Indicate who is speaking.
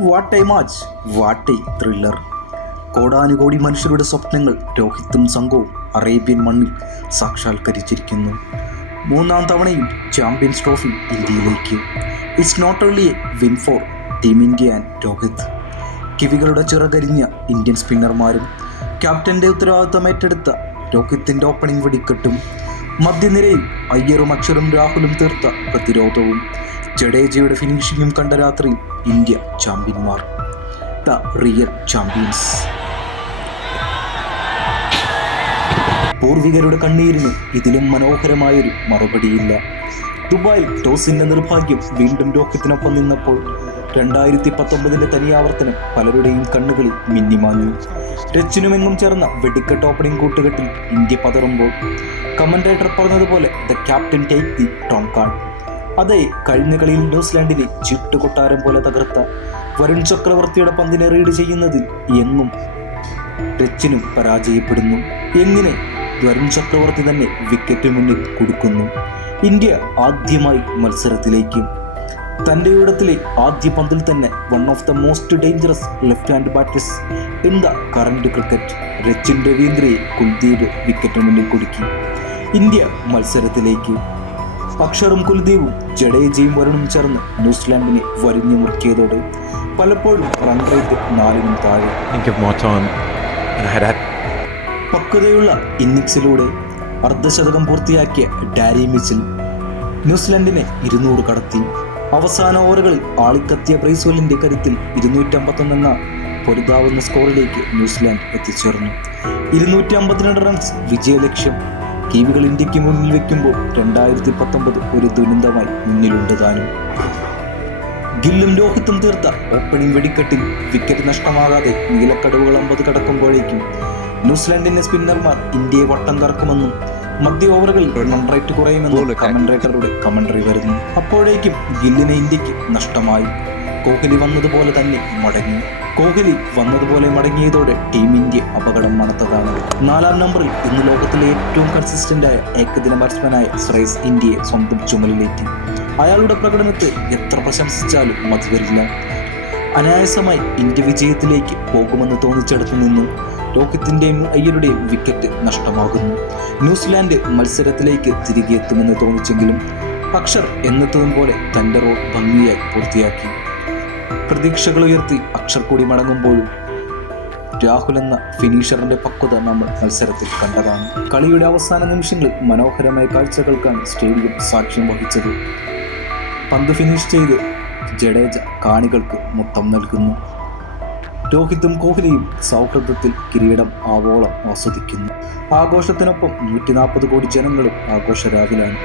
Speaker 1: What a match what a thriller. കോടാനുകോടി മനുഷ്യരുടെ സ്വപ്നങ്ങൾ രോഹിത്തും സംഘവും അറേബ്യൻ മണ്ണിൽ സാക്ഷാത്കരിച്ചിരിക്കുന്നു. മൂന്നാം തവണയും ചാമ്പ്യൻസ് ട്രോഫി ഇന്ത്യയിലേക്ക് it's not only a win for team India and Rohit കിവികളുടെ ചിറകരിഞ്ഞ ഇന്ത്യൻ സ്പിന്നർമാരും ക്യാപ്റ്റന്റെ ഉത്തരവാദിത്തം ഏറ്റെടുത്ത രോഹിത്തിന്റെ ഓപ്പണിംഗ് വെടിക്കെട്ടും മധ്യനിരയിൽ അയ്യറും അക്ഷരും രാഹുലും തീർത്ത പ്രതിരോധവും ജഡേജയുടെ ഫിനിഷിങ്ങും കണ്ട രാത്രി ഇന്ത്യ ചാമ്പ്യന്മാർ. The real champions. പൂർവികരുടെ കണ്ണീരിന് ഇതിലും മനോഹരമായൊരു മറുപടിയില്ല. ദുബായിൽ ടോസിന്റെ നിർഭാഗ്യം വീണ്ടും രോഹിത്തിനൊപ്പം നിന്നപ്പോൾ രണ്ടായിരത്തി പത്തൊമ്പതിന്റെ തനിയാവർത്തനം പലരുടെയും കണ്ണുകളിൽ മിന്നിമാഞ്ഞു. രച്ചിനുമെങ്ങും ചേർന്ന വെടിക്കെട്ട് ഓപ്പണിംഗ് കൂട്ടുകെട്ടിൽ ഇന്ത്യ പതറുമ്പോൾ കമന്റേറ്റർ പറഞ്ഞതുപോലെ the captain take the trump card അതെ കഴിഞ്ഞ കളിയിൽ ന്യൂസിലാൻഡിനെ ചിട്ടുകൊട്ടാരം പോലെ തകർത്ത വരുൺ ചക്രവർത്തിയുടെ പന്തിനെ റീഡ് ചെയ്യുന്നതിൽ എങ്ങും ടച്ചിനും പരാജയപ്പെടുന്നു. എങ്ങനെ വരുൺ ചക്രവർത്തി തന്നെ വിക്കറ്റ് മുന്നിൽ കൊടുക്കുന്നു? ഇന്ത്യ ആദ്യമായി മത്സരത്തിലേക്ക്. തന്റെ ഇടത്തിലെ ആദ്യ പന്തിൽ തന്നെ one of the most dangerous left hand batters in the current cricket Rachin രവീന്ദ്രയെ Kuldeep wicket മുന്നിൽ കൊടുക്കി. ഇന്ത്യ മത്സരത്തിലേക്ക്. അക്ഷറും കുൽദീപും ജഡേജയും വരുണും ചേർന്ന് ന്യൂസിലാൻഡിനെ വരിഞ്ഞു മുറുക്കിയതോടെ പലപ്പോഴും റൺ റേറ്റ് നാലിനും താഴെ. പക്വതയുള്ള ഇന്നിങ്സിലൂടെ അർദ്ധശതകം പൂർത്തിയാക്കിയ ഡാരി മിച്ചിൽ ന്യൂസിലൻഡിനെ ഇരുന്നൂറ് കടത്തി. അവസാന ഓവറുകളിൽ ആളിക്കത്തിയ ബ്രൈസ്വലിന്റെ കരുത്തിൽ ഇരുന്നൂറ്റമ്പത്തൊന്ന് എന്ന പൊരുതാവുന്ന സ്കോറിലേക്ക് ന്യൂസിലാൻഡ് എത്തിച്ചേർന്നു. ഇരുന്നൂറ്റി അമ്പത്തിരണ്ട് റൺസ് വിജയലക്ഷ്യം കീവികൾ ഇന്ത്യയ്ക്ക് മുന്നിൽ വെക്കുമ്പോൾ രണ്ടായിരത്തി പത്തൊമ്പത് ഒരു ദുരന്തമായി മുന്നിലുണ്ട് താനും ഗില്ലും രോഹിത്തും തീർത്ത ഓപ്പണിംഗ് വെടിക്കെട്ടിൽ വിക്കറ്റ് നഷ്ടമാകാതെ നീലക്കടവുകൾ അമ്പത് കടക്കുമ്പോഴേക്കും ന്യൂസിലാൻഡിന്റെ സ്പിന്നർമാർ ഇന്ത്യയെ വട്ടം കറക്കുമെന്നും മധ്യ ഓവറുകളിൽ റൺ റേറ്റ് കുറയുമെന്നും കമന്റേറ്ററുടെ കമന്ററി വരുന്നു. അപ്പോഴേക്കും ഗില്ലിനെ ഇന്ത്യയ്ക്ക് നഷ്ടമായി. കോഹ്ലി വന്നതുപോലെ തന്നെ മടങ്ങി. കോഹ്ലി വന്നതുപോലെ മടങ്ങിയതോടെ ടീം ഇന്ത്യ അപകടം മണത്തതാണ്. നാലാം നമ്പറിൽ ഇന്ന് ലോകത്തിലെ ഏറ്റവും കൺസിസ്റ്റന്റായ ഏകദിന ബാറ്റ്സ്മാനായ ശ്രേയസ് ഇന്ത്യയെ സ്വന്തം ചുമലിലേറ്റി. അയാളുടെ പ്രകടനത്തെ എത്ര പ്രശംസിച്ചാലും മതി വരില്ല അനായാസമായി ഇന്ത്യ വിജയത്തിലേക്ക് പോകുമെന്ന് തോന്നിച്ചെടുത്തു നിന്നും ലോകത്തിന്റെയും അയ്യരുടെയും വിക്കറ്റ് നഷ്ടമാകുന്നു. ന്യൂസിലാൻഡ് മത്സരത്തിലേക്ക് തിരികെ എത്തുമെന്ന് തോന്നിച്ചെങ്കിലും അക്ഷർ എന്നെത്തതും പോലെ തന്റെ റോൾ ഭംഗിയായി പൂർത്തിയാക്കി. പ്രതീക്ഷകൾ ഉയർത്തി അക്ഷർ കൂടി മടങ്ങുമ്പോഴും രാഹുൽ എന്ന ഫിനിഷറിന്റെ പക്വത നമ്മൾ മത്സരത്തിൽ കണ്ടതാണ്. കളിയുടെ അവസാന നിമിഷങ്ങളിൽ മനോഹരമായ കാഴ്ചകൾക്കാണ് സ്റ്റേഡിയം സാക്ഷ്യം വഹിച്ചത്. പന്ത് ഫിനിഷ് ചെയ്ത് ജഡേജ കാണികൾക്ക് മൊത്തം നൽകുന്നു. രോഹിത്തും കോഹ്ലിയും സൗഹൃദത്തിൽ കിരീടം ആവോളം ആസ്വദിക്കുന്നു. ആഘോഷത്തിനൊപ്പം നൂറ്റി നാൽപ്പത് കോടി ജനങ്ങളും ആഘോഷരാവിലാണ്